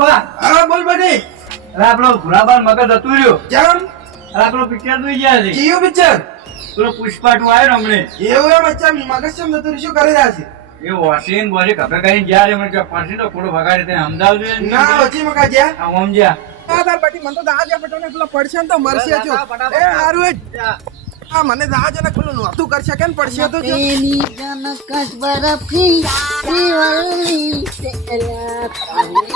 પપ્પા હા બોલ બડી. અરે આપણો ભુરાબાન મગજ હતું રહ્યો. કેમ? અરે આપણો પિક્ચર જોઈ ગયા છે. જીયો પિક્ચર પેલો પુષ્પા 2 આવ્યો ને હમણે. એવું એમ અચ્છા મગજ કેમ નતું શું કરી રહ્યા છે? એ વોશિંગ બોલી કપે કરીને ગયા છે. મને કે પાછી તો ખોટો ભગાડી તેને સમજાવજો ને. ના ઓછી મકા જ્યા આ ઓમ જ્યા. આ તાર બટી મને તો દાજ પટોને પેલો પડશે ને તો મરશે જો. એ હારું એ આ મને દાજ અને પેલું નોતું કરશે કેમ પડશે તો જો. તેની જનકસ બરફી શિવલી તેલા તારી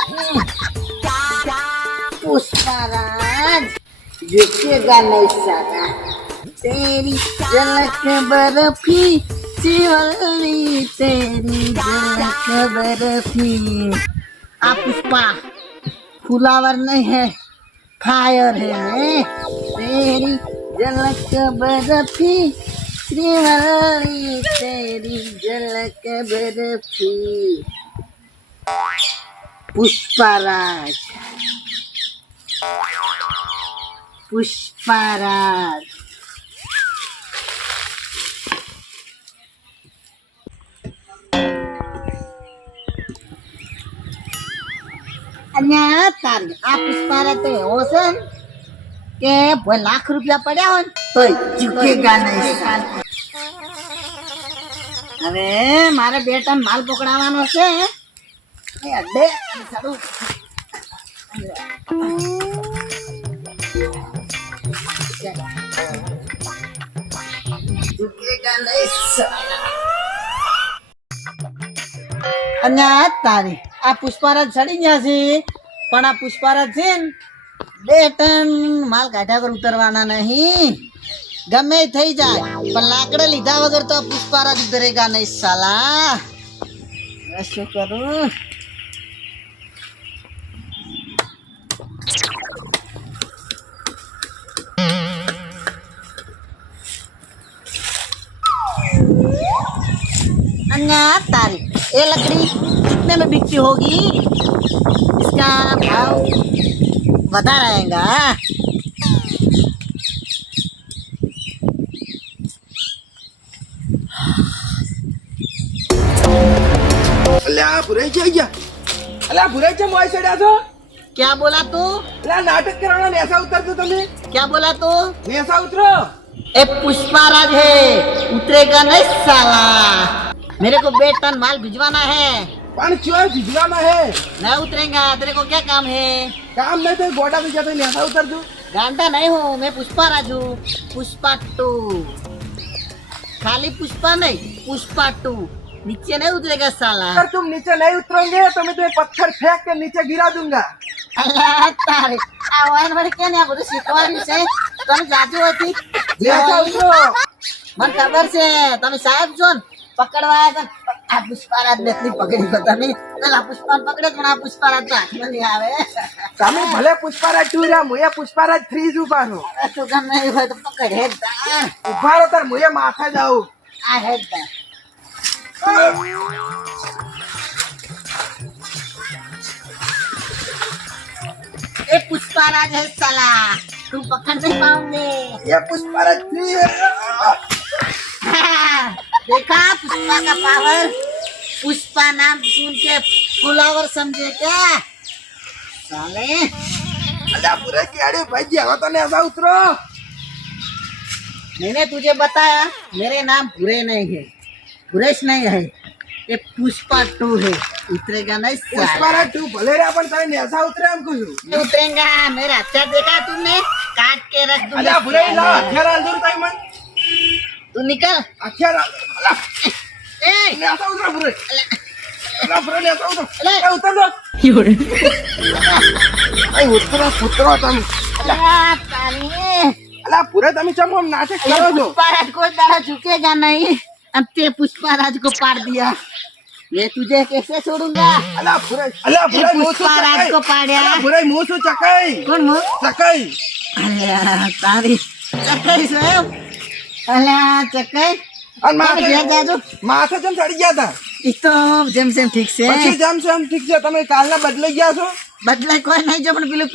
પુષ્પરાજ झुकेगा नहीं सारा तेरी झलक बर्फी शिवली तेरी झलक बर्फी आप पुष्पा फुलावर नहीं है फायर है तेरी झलक बर्फी श्रीवली तेरी झलक बर्फी पुष्पराज पुष्पराज अन्या तार आ पुष्पराज तो एवो છે કે કોઈ લાખ રૂપિયા પડ્યા હોય તો ઝુકેગા નહીં. હવે મારે બે ટન માલ પકડાવવાનો છે એ અડે સારું ઝુકેગા નહીં સાલા. अन्या તારી આ પુષ્પરાજ ચડી ગયા છે પણ આ પુષ્પરાજ છે ને 2 ટન માલ કાઢ્યા વગર ઉતરવાના નહીં. ગમે થઈ જાય પણ લાકડા લીધા વગર તો આ પુષ્પરાજ ઉતરેગા નહીં સાલા. શું કરું? अन्या तारी ये लकड़ी कितने में बिकती होगी? इसका भाव बता रहेगा. અલ્યા ભુરાઈ ગયા. અલ્યા ભુરાઈ છે મોય સડ્યા છો. क्या बोला तू? અલ્યા નાટક કરવાના નેસા ઉતરજો તમે. क्या बोला तू? નેસા ઉતરો. ए पुष्पराज है उतरेगा नहीं साला. मेरे को 2 टन माल भिजवाना है. પણ ચોય ભીજવાના હે. नहीं उतरेगा. तेरे को क्या काम है? કામ નહીં તો ગોડા થઈ જતો નેસા ઉતરજો. गांडा नहीं हूँ मैं पुष्पराज हूँ. पुष्पा 2 खाली पुष्पा नहीं पुष्पा 2 नीचे नहीं उतरेगा साला. अगर तुम नीचे नहीं उतरोगे तो मैं तुम्हें पत्थर फेंक के नीचे गिरा दूंगा. અલ્યા તારે આ વાયન વળી કે ને આ બધું શીખવાડ્યું છે તમે જાજુ હતી. નેસા ઉતરો. મને ખબર છે તમે સાહેબ છો ને પકડવા આવ્યા હતા ને. આ પુષ્પરાજ ને એટલી પકડી ગયો તમે. પેલા પુષ્પા પકડે પણ આ પુષ્પરાજ તો હાથમાં નહીં આવે. તમે ભલે પુષ્પારાજ 2 રહ્યા મુએ પુષ્પારાજ 3 જ ઉભા છો. તું ગમે એવું હોય તો પકડ હેડ તાર. ઉભા રહો તાર મુએ માથે જાઉં. આ હેડ તાર. ए पुष्पराज है साला तुम पकड़ नहीं पाओगे. ये पुष्पाराज 3 है. देखा पुष्पा का पावर. पुष्पा नाम सुन के फुलावर समझे क्या साले. अल्लाह पूरे केड़े भाई जी हवा तो નેસા उतरो. मैंने तुझे बताया मेरे नाम भूरे नहीं है भूरेश नहीं है ये पुष्पा 2 है उतरेगा नहीं साला. પુષ્પારાજ 2 ભલે રે પણ તમે નેસા ઉતરે એમ કહું છું. उतरेगा. मेरा हथियार देखा तुमने काट के रख दूंगा. અલ્યા ભુરાઈ લા હથિયાર આલજો તાઈ મન. तू निकल. હથિયાર અલ્યા ए નેસા ઉતરો ભુરાઈ. અલ્યા ભુરાઈ નેસા ઉતરો. અલે. એ ઉતર દો. એ ઉતરો પુત્રો તમે. अल्लाह तारी અલ્યા ભુરાઈ તમે ચમ આમ નાટક કરો છો. पुष्पराज को दाड़ा झुकेगा नहीं. अब ते पुष्पराज को पार दिया मैं तुझे कैसे छोड़ूंगा. અલ્યા ભુરાઈ પુષ્પારાજ કો પાડ્યા. અલ્યા ભુરાઈ મો શું ચકાઈ. कौन मो ચકાઈ. अल्लाह तारी चक्कर स्वयं. अल्लाह चक्कर અને मार માથે जाजो. માથે જેમ ચડી ગયા હતા. तो जेम सेम ठीक से પછી જેમ છે એમ ઠીક છે તમે કાલના બદલાઈ ગયા છો. बदला कोई नहीं जो पण પેલું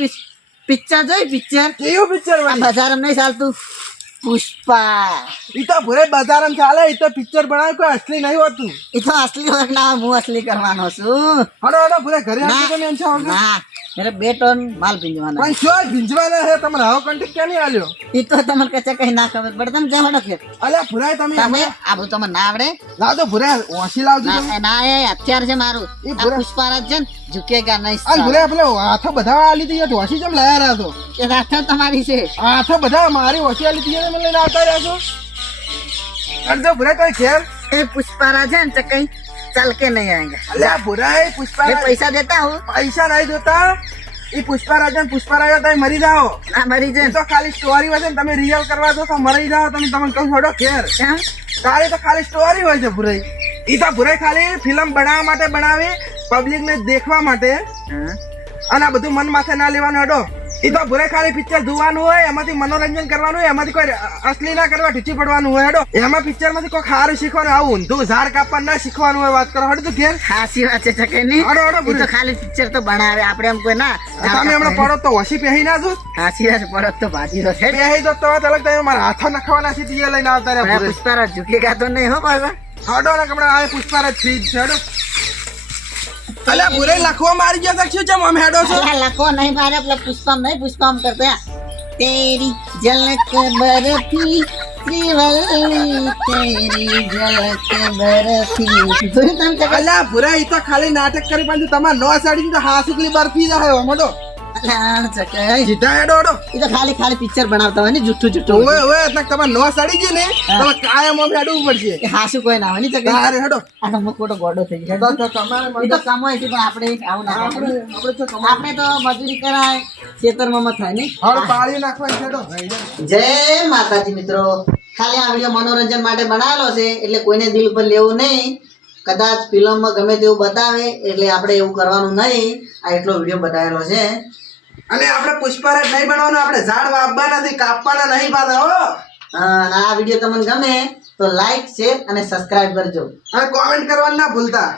પિક્ચર જોઈ પિક્ચર કેવું પિક્ચર આ વાળી. બજારમાં નહીં ચાલતું પુષ્પા. ઈ તો ભુરે બજારમાં ચાલે. ઈ તો પિક્ચર બનાવે કોઈ અસલી નહીં હોતું. એ તો અસલી હોય ના હું અસલી કરવાનો છું. હડો હડો ભુરે ઘરે ના. આવજો તમે એમ છો. ના મેરે 2 ટન માલ ભીંજવાના પણ શું ભીંજવાના છે તમને હાવ કોન્ટેક્ટ ક્યાં નહીં આલ્યો ઈ તો તમને કચે કઈ ના ખબર પડે તમે જવાડો કે અલ્યા ભુરાય તમે તમે આ બધું તમને ના આવડે લાવ તો ભુરાય ઓછી લાવજો તમે. ના ના એ હથિયાર છે મારું ઈ આ ભૂરા- પુષ્પારાજ છે ને ઝુકેગા નહીં આ ભુરાય પેલો હાથો બધા આલી હતી ઢોસી જેમ લાયા રહ્યા છો કે રાત તમારી છે હાથો બધા મારી ઓછી આલી હતી મને લઈને આવતા રહ્યા છો અડધો ભુરાય તો ઘેર એ પુષ્પારાજ है तो कहीं चल के नहीं आएंगे અલ્યા ભુરાય પુષ્પા मैं पैसा देता हूँ પૈસા નહીં જોતા ઈ પુષ્પા તમે મરી જાઓ ना मरी ઈ जाए તો ખાલી સ્ટોરી હોય છે ને તમે રિયલ કરવા દો તો મરી જાઓ તમે તમને કહું છોડો ઘેર क्या તારી તો ખાલી સ્ટોરી હોય છે ભુરાઈ ઈ તો ભુરાઈ ખાલી ફિલ્મ બનાવવા માટે બનાવી પબ્લિક ને દેખવા માટે हाँ? અને આ બધું મન માથે ના લેવાનું હડો ઈ તો ભુરાઈ ખાલી પિક્ચર જોવાનું હોય એમાંથી મનોરંજન કરવાનું હોય એમાંથી કોઈ અસલી ના કરવા ઢીચી પડવાનું હોય હડો એમાં પિક્ચર માંથી કોઈ ખારું શીખવાનું આવું ઊંધું ઝાડ કાપવા ના શીખવાનું હોય વાત કરો હડો તું ઘેર खासी बात है चके नहीं हटो, हटो, ये तो बुरे। खाली पिक्चर तो बनावे आपने हमको ना તમે હમણાં પડો તો વસી પહેરી ના જો खासी बात पड़त तो बाजी रो है પહેરી દો તો અલગ તમે મારા હાથો નખવાના છે તે લઈને આવતા રહ્યા ભુરાઈ. पुष्पाराज झुकेगा तो नहीं हो पाएगा હડો ને હમણાં આ પુષ્પારાજ ફ્રીજ છે હડો અલ્યા ભુરાઈ લખવા મારી ગયા છે શું છે આમ હેડો છો अल्लाह लखो नहीं मारे अपना पुष्पम नहीं पुष्पम करते हैं तेरी झलक बरफी श्रीवल्ली तेरी झलक बरफी જોયું તમે ચકે? અલ્યા ભુરાઈ તો ખાલી નાટક કરી પાછું તમારે નો સાડી તો હાસુકલી બરફી જાય મડો અલ્યા ચકે. સીધા હેડો હડો એ તો ખાલી ખાલી પિક્ચર બનાવતા હોય ને જુઠ્ઠું જુઠ્ઠું ઓવે ઓવે એટલે તમારે નો સાડી ગઈ ને તમે કાયમ આમ હેડવું પડશે એ હાસુ કોઈ ના હોય ને ચકે. તારે હેડો આ તો મોટો ગોડો થઈ તો ગયો તો તમારે એ તો કમાય છે પણ આપણે આવું ના આપણે કરીએ. આપણે તો તમારે આપણે તો મજૂરી કરાય ખેતરમાં મત થાય ને હળ પાળી નાખવાની હેડો જય માતાજી મિત્રો ખાલી આ વિડીયો મનોરંજન માટે બનાવેલો છે એટલે કોઈને દિલ પર લેવું નહીં કદાચ ફિલ્મમાં ગમે તેવું બતાવે એટલે આપણે એવું કરવાનું નહીં આ એટલો વિડીયો બતાવેલો છે અને આપણે પુષ્પારાજ નહીં બનાવવાનું આપણે ઝાડ વાવવાના નથી કાપવાના નહીં પાછા હો અને આ વિડીયો તમને ગમે તો લાઈક શેર અને સબસ્ક્રાઇબ કરજો અને કોમેન્ટ કરવાનું ના ભૂલતા